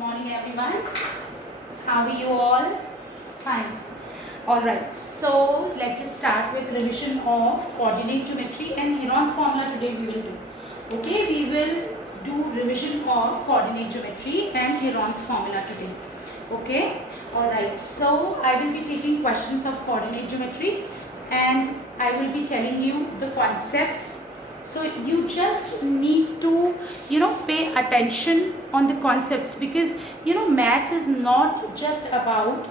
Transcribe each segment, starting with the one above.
morning everyone. How are you all? Fine. Alright, so let's just start with revision of coordinate geometry and Heron's formula today we will do. Okay, we will do revision of coordinate geometry and Heron's formula today. Okay, alright, so I will be taking questions of coordinate geometry and I will be telling you the concepts. So you just need to pay attention on the concepts, because maths is not just about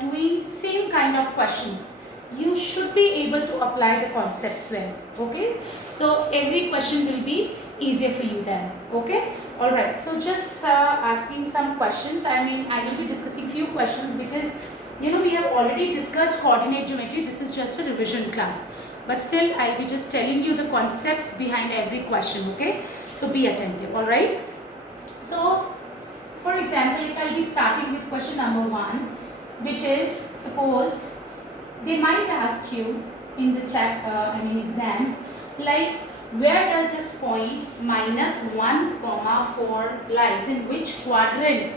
doing same kind of questions. You should be able to apply the concepts well. Okay, so every question will be easier for you then. Okay, all right, so just asking some questions. I will be discussing few questions because we have already discussed coordinate geometry. This is just a revision class, but still I'll be just telling you the concepts behind every question. Okay, so be attentive. All right, so for example, if I'll be starting with question number 1, which is, suppose they might ask you in the exams, like, where does this point -1, 4 lies, in which quadrant?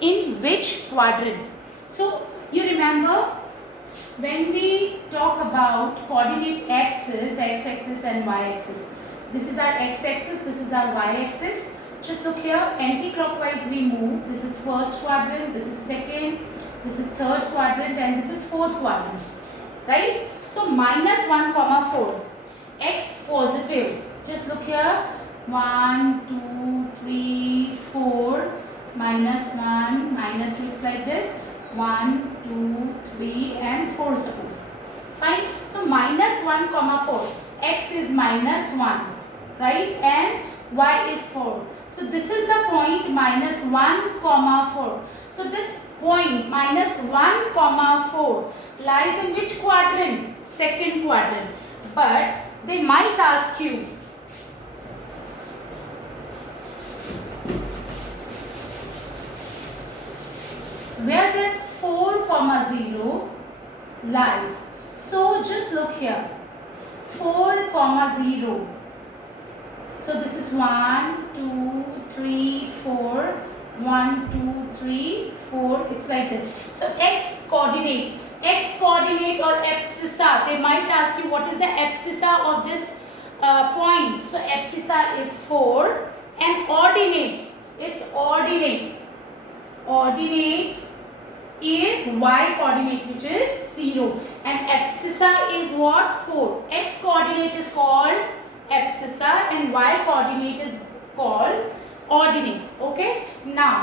In which quadrant? So you remember when we talk about coordinate axis, x-axis and y-axis. This is our x-axis, this is our y-axis. Just look here, anti-clockwise we move. This is first quadrant, this is second, this is third quadrant, and this is fourth quadrant. Right? So -1, 4. X positive. Just look here. 1, 2, 3, 4. -1, -2. It's like this. 1, 2, 3, and 4, suppose. Fine. So -1, 4. X is -1. Right? And y is 4. So this is the point -1, 4. So this point -1, 4 lies in which quadrant? Second quadrant. But they might ask you, where does 4, 0 lies? So just look here, 4, 0. So this is 1, 2, 3, 4. 1, 2, 3, 4. It's like this. So x coordinate or abscissa. They might ask you what is the abscissa of this point. So abscissa is 4, and ordinate. It's ordinate. Ordinate is y coordinate, which is 0, and abscissa is what? 4. X coordinate is called abscissa and y coordinate is called ordinate. Okay, now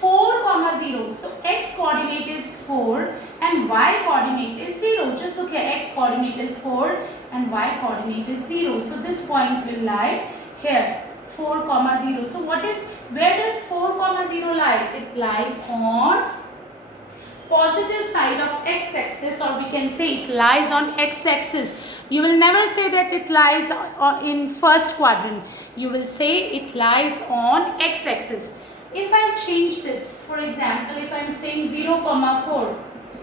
4, 0. So x coordinate is 4 and y coordinate is 0. Just look here, x coordinate is 4 and y coordinate is 0. So this point will lie here, 4, 0. So where does 4, 0 lies? It lies on positive side of x-axis, or we can say it lies on x-axis. You will never say that it lies in first quadrant. You will say it lies on x-axis. If I change this, for example, if I am saying 0, 4.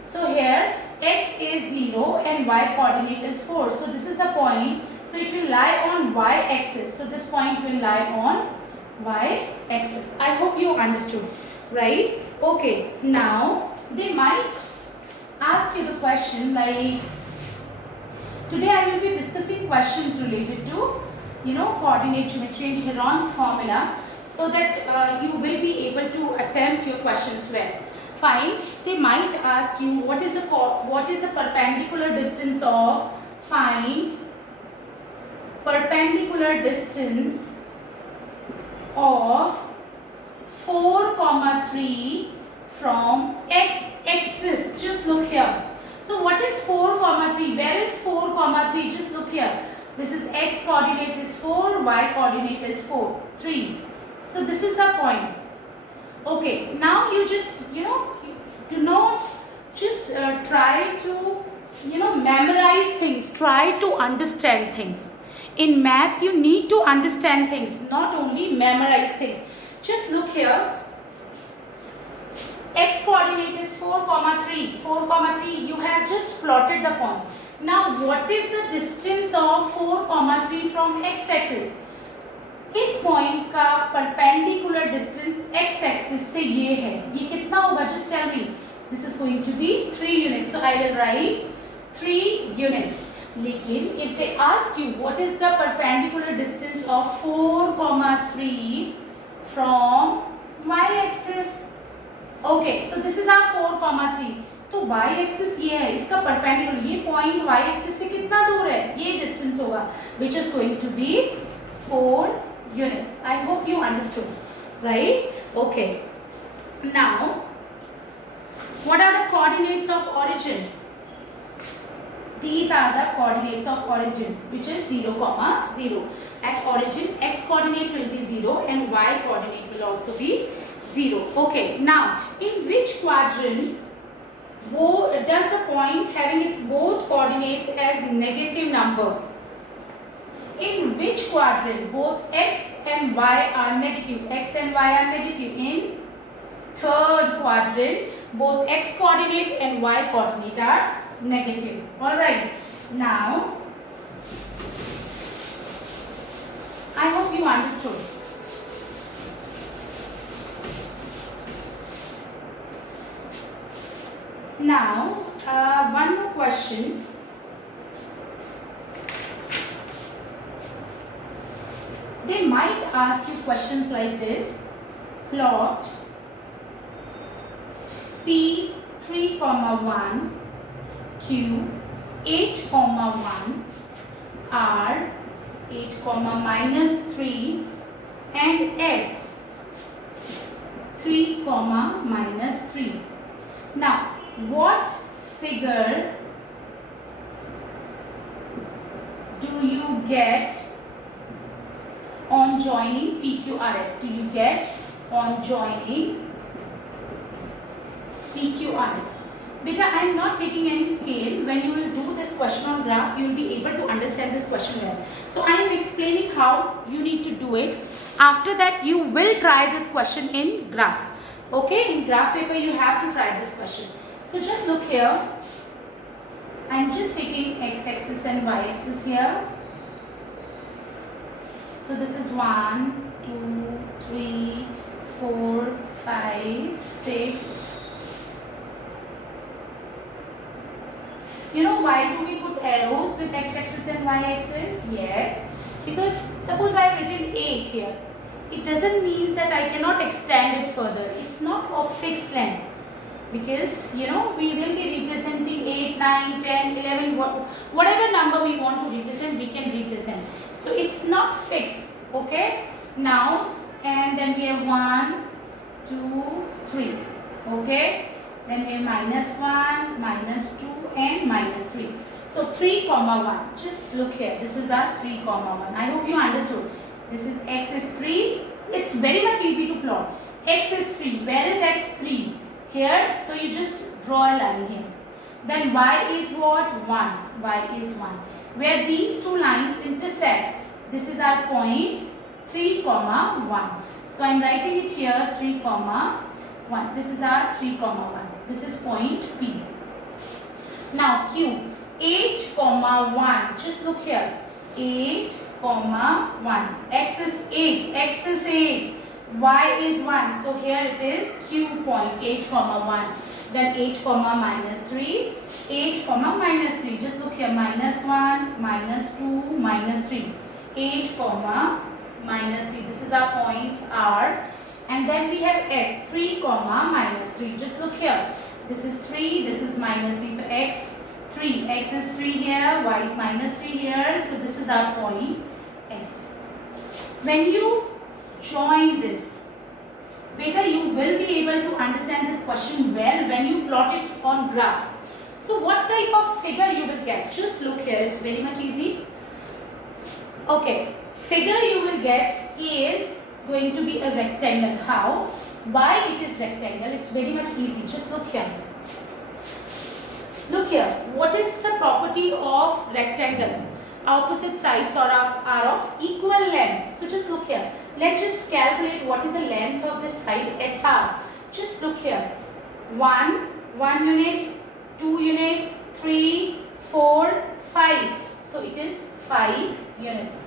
So here x is 0 and y coordinate is 4. So this is the point. So it will lie on y-axis. So this point will lie on y-axis. I hope you understood. Right? Okay. Now they might ask you the question like, today I will be discussing questions related to coordinate geometry and Heron's formula, so that you will be able to attempt your questions well. Fine. They might ask you what is the perpendicular distance of, find perpendicular distance of 4, 3 from x-axis. Just look here. So what is 4, 3? Where is 4, 3? Just look here. This is x coordinate is 4, y coordinate is 3. So this is the point. Okay, now you just do not just try to memorize things. Try to understand things. In maths you need to understand things, not only memorize things. Just look here. X coordinate is 4, 3. 4, 3. You have just plotted the point. Now what is the distance of 4, 3 from x-axis? इस point का perpendicular distance x axis से ये है, ये कितना होगा? Just tell me. This is going to be 3 units, so I will write 3 units. लेकिन if they ask you what is the perpendicular distance of 4,3 from y axis. Okay, so this is our 4,3. तो y axis ये है, इसका perpendicular ये point y axis से कितना दूर है? ये डिस्टेंस होगा, which is going to be 4 units. I hope you understood, right? Okay. Now, what are the coordinates of origin? These are the coordinates of origin, which is 0, 0. At origin, x coordinate will be 0 and y coordinate will also be 0. Okay. Now, in which quadrant does the point having its both coordinates as negative numbers? In which quadrant both x and y are negative? X and y are negative. In third quadrant, both x coordinate and y coordinate are negative. All right. Now, I hope you understood. Now, one more question. They might ask you questions like this. Plot P 3,1, Q 8,1, R 8,-3 and S 3,-3. Now, what figure do you get on joining PQRS? Do you get on joining PQRS? Beta, I am not taking any scale. When you will do this question on graph, you will be able to understand this question well. So I am explaining how you need to do it. After that, you will try this question in graph. Okay, in graph paper you have to try this question. So just look here. I am just taking x axis and y axis here. So this is 1, 2, 3, 4, 5, 6. You know why do we put arrows with x axis and y axis? Yes, because suppose I have written 8 here. It doesn't mean that I cannot extend it further. It's not of fixed length. Because you know we will be representing 8, 9, 10, 11, whatever number we want to represent, we can represent. So it's not fixed. Okay. Now and then we have 1, 2, 3. Okay. Then we have -1, -2 and -3. So 3,1. Just look here. This is our 3,1. I hope you understood. This is x is 3. It's very much easy to plot. X is 3. Where is x 3? Here. So you just draw a line here. Then y is what? 1. Y is 1. Where these two lines intersect, this is our point 3,1. So I am writing it here 3,1. This is our 3,1. This is point P. Now Q 8,1. Just look here. 8,1. X is 8. X is 8. Y is 1. So here it is Q point 8,1. Then 8, -3. 8, -3. Just look here. -1, -2, -3. 8, -3. This is our point R. And then we have S 3, -3. Just look here. This is 3. This is -3. So X 3. X is 3 here. Y is -3 here. So this is our point S. When you join this, beta, you will be able to understand this question well when you plot it on graph. So what type of figure you will get? Just look here. It's very much easy. Okay. Figure you will get is going to be a rectangle. How? Why it is rectangle? It's very much easy. Just look here. Look here. What is the property of rectangle? Opposite sides are of equal length. So just look here. Let's just calculate what is the length of this side SR. Just look here. 1 unit, 2 unit, 3, 4, 5. So it is 5 units.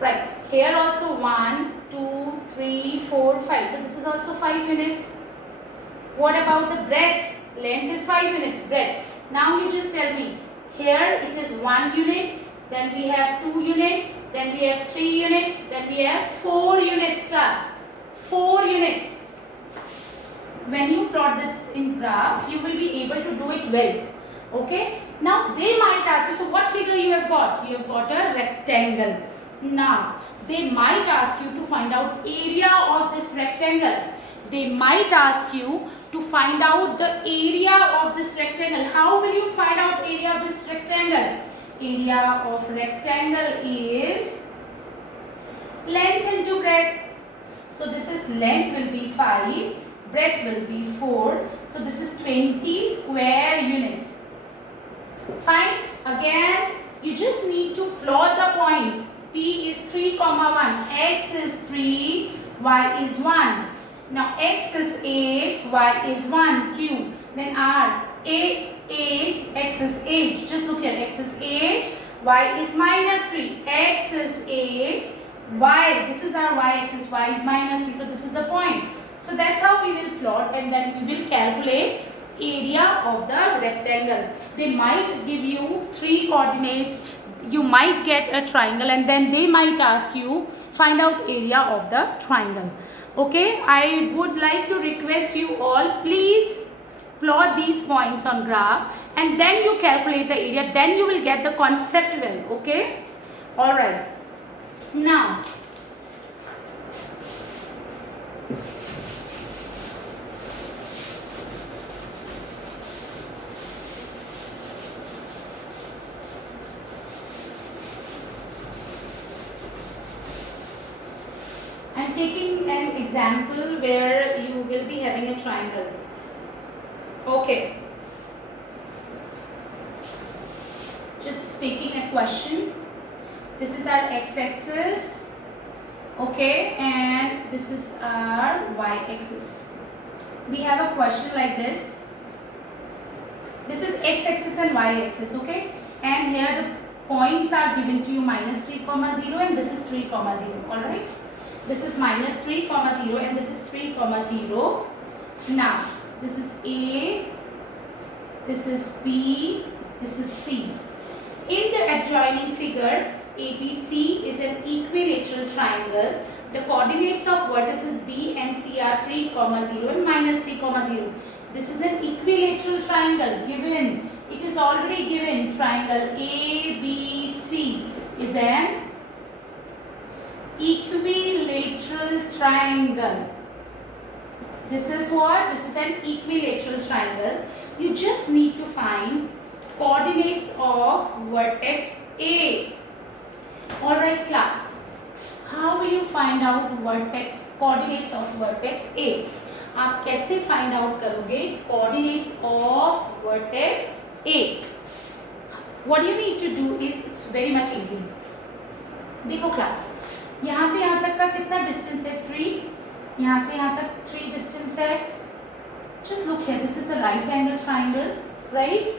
Right, here also 1, 2, 3, 4, 5. So this is also 5 units. What about the breadth? Length is 5 units, breadth. Now you just tell me, here it is 1 unit, then we have 2 unit, then we have 3 unit, then we have 4 units class. 4 units. When you plot this in graph, you will be able to do it well. Okay. Now they might ask you, so what figure you have got? You have got a rectangle. Now they might ask you to find out area of this rectangle. They might ask you to find out the area of this rectangle. How will you find out area of this rectangle? Area of rectangle is length into breadth. So this is length will be 5, breadth will be 4. So this is 20 square units. Fine. Again, you just need to plot the points. P is 3, 1. X is 3, Y is 1. Now X is 8, Y is 1, Q. Then R, 8, X is 8. Just look here, X is 8, Y is minus 3. X is 8, Y, this is our Y axis, Y is minus 3. So this is the point. So that's how we will plot, and then we will calculate area of the rectangle. They might give you 3 coordinates. You might get a triangle, and then they might ask you find out area of the triangle. Okay, I would like to request you all, please plot these points on graph and then you calculate the area, then you will get the concept well. Okay, all right. Now I am taking an example where you will be having a triangle. Okay. Just taking a question. This is our x-axis. Okay, and this is our y-axis. We have a question like this. This is x-axis and y-axis. Okay, and here the points are given to you -3, 0, and this is 3, 0. All right. This is -3, 0, and this is 3, 0. Now, this is A, this is B, this is C. In the adjoining figure, ABC is an equilateral triangle. The coordinates of vertices B and C are 3, 0 and -3, 0. This is an equilateral triangle given. It is already given. Triangle ABC is an equilateral triangle. This is what? This is an equilateral triangle. You just need to find coordinates of vertex A. Alright class, how will you find out coordinates of vertex A? आप कैसे find out करोगे coordinates of vertex A? What you need to do is, it's very much easy. देखो class, यहाँ से यहाँ तक का कितना डिस्टेंस है 3, यहाँ से यहाँ तक 3 डिस्टेंस है. Just look here, this is a right angle triangle, right?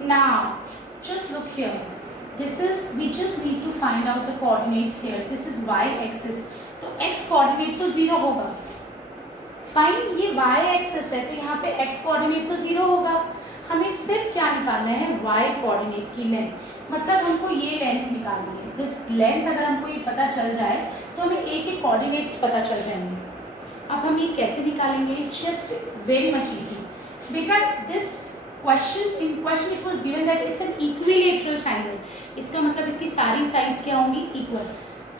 Now just look here, this is, we just need to find out the coordinates here. This is y axis, तो x coordinate तो 0 होगा. Fine, ये y axis है तो यहाँ पे x coordinate तो 0 होगा. हमें सिर्फ क्या निकालना है, y कोऑर्डिनेट की लेंथ. मतलब हमको ये लेंथ निकालनी है. दिस लेंथ अगर हमको ये पता चल जाए तो हमें एक एक कोऑर्डिनेट्स पता चल जाएंगे. अब हम ये कैसे निकालेंगे? जस्ट वेरी मच इजी बेटा. This question, in question it was given that it's an equilateral triangle. इसका मतलब इसकी सारी साइड्स क्या होंगी, equal.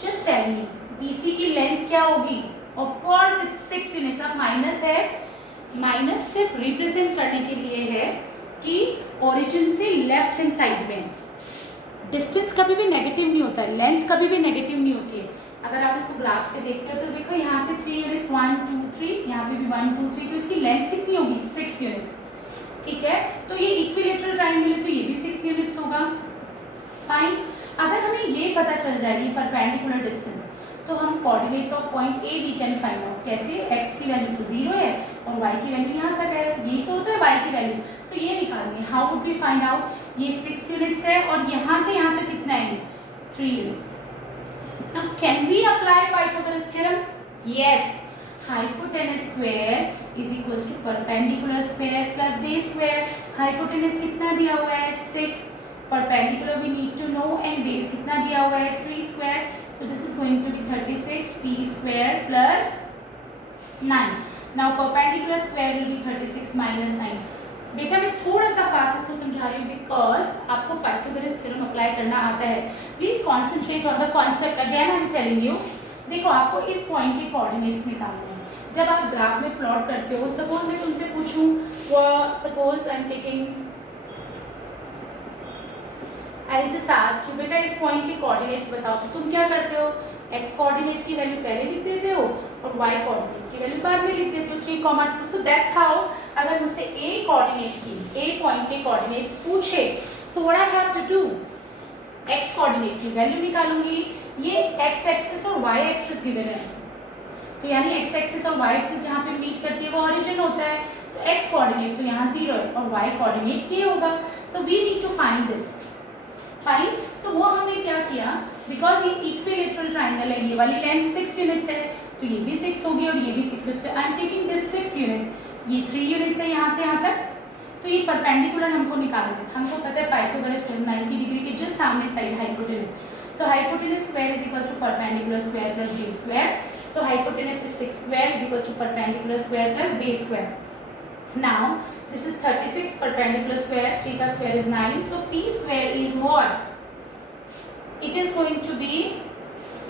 Just tell me BC की लेंथ क्या होगी? Of course it's 6 units. अब माइनस है, माइनस सिर्फ रिप्रेजेंट करने के लिए है कि ओरिजिन से लेफ्ट हैंड साइड में. डिस्टेंस कभी भी नेगेटिव नहीं होता है, लेंथ कभी भी नेगेटिव नहीं होती है. अगर आप इसको ग्राफ पे देखते हो तो देखो यहाँ से 3 यूनिट्स 1 2 3, यहाँ पे भी 1 2 3, तो इसकी लेंथ कितनी होगी, 6 यूनिट्स. ठीक है, तो ये इक्विलेटरल ट्रायंगल है तो ये भी 6 यूनिट्स होगा. फाइन. अगर हमें ये पता चल जाएगी परपेंडिकुलर डिस्टेंस, तो हम coordinates of point A V can find out. कैसे? x की वैल्यू तो 0 है और y की वैल्यू यहाँ तक है, यही तो होता है y की वैल्यू. सो ये निकालनी है. How would we find out? ये 6 यूनिट्स है और यहाँ से यहाँ तक कितना है, 3 units. Now, can we apply Pythagoras theorem? Yes. Hypotenuse square is equals to perpendicular square plus base square. Hypotenuse कितना दिया हुआ है 6, perpendicular we need to know, and base कितना दिया हुआ है 3 square. So this is going to be 36 p square plus 9. Now perpendicular square will be 36 minus 9. बेटा मैं थोड़ा सा फास्ट इसको समझा रही हूँ बिकॉज आपको पाइथागोरस थ्योरम अप्लाई करना आता है. Please concentrate on the concept. Again I am telling you. देखो आपको इस पॉइंट के कोऑर्डिनेट्स निकालने हैं. जब आप ग्राफ में प्लॉट करते हो, सपोज मैं तुमसे पूछूं, suppose I am taking, I will just ask you बेटा इस पॉइंट के कोऑर्डिनेट्स बताओ. तो तुम क्या करते हो? एक्स कोऑर्डिनेट की वैल्यू पहले लिख देते हो और वाई कोऑर्डिनेट की वैल्यू बाद में लिख देते हो 3, 2. So that's how. अगर मुझसे ए कोऑर्डिनेट की, ए पॉइंट के कोऑर्डिनेट्स पूछे, so what I have to do, X coordinate की वैल्यू निकालूंगी. ये एक्स एक्सिस और वाई एक्सिस गिवन है, तो यानी एक्स एक्सिस और वाई एक्सिस जहाँ पे मीट करती है वो ओरिजिन होता है. तो एक्स कोऑर्डिनेट तो यहाँ 0 है और वाई कोऑर्डिनेट ये होगा. So we need to find this. Fine. So वो हमने क्या किया, बिकॉज ये इक्विलेटरल ट्राइंगल है, ये वाली लेंथ 6 यूनिट्स है, तो ये भी 6 होगी और ये भी 6 units. I am taking this 6 units. ये 3 यूनिट्स है यहाँ से यहाँ तक. तो ये परपेंडिकुलर हमको निकालना है. हमको पता है पाइथागोरस थ्योरम 90 डिग्री के जस्ट सामने side hypotenuse. So hypotenuse square is equals to perpendicular square plus base square. So hypotenuse is 6 square is equals to perpendicular square plus base square. Now this is 36 perpendicular square, 3 ka square is 9. So p square is what? It is going to be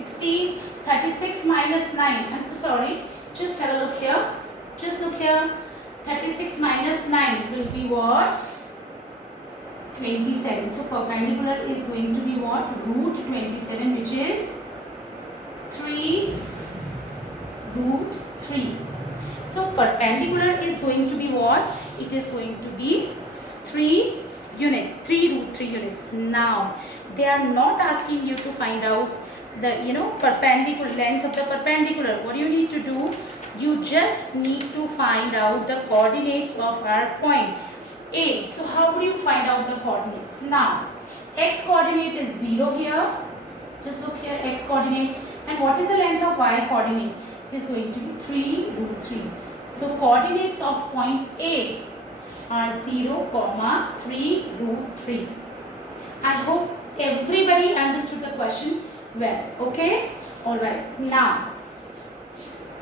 16. 36 minus 9. I'm so sorry. Just have a look here. Just look here. 36 minus 9 will be what? 27. So perpendicular is going to be what? Root 27, which is 3 root 3. So perpendicular is going to be what? It is going to be 3 root 3 units. Now they are not asking you to find out the perpendicular length of the perpendicular. What you need to do? You just need to find out the coordinates of our point A. So how do you find out the coordinates? Now x coordinate is 0 here. Just look here, x coordinate. And what is the length of y coordinate? It is going to be 3 root 3. So coordinates of point A are 0, 3 root 3. I hope everybody understood the question well. Okay? Alright. Now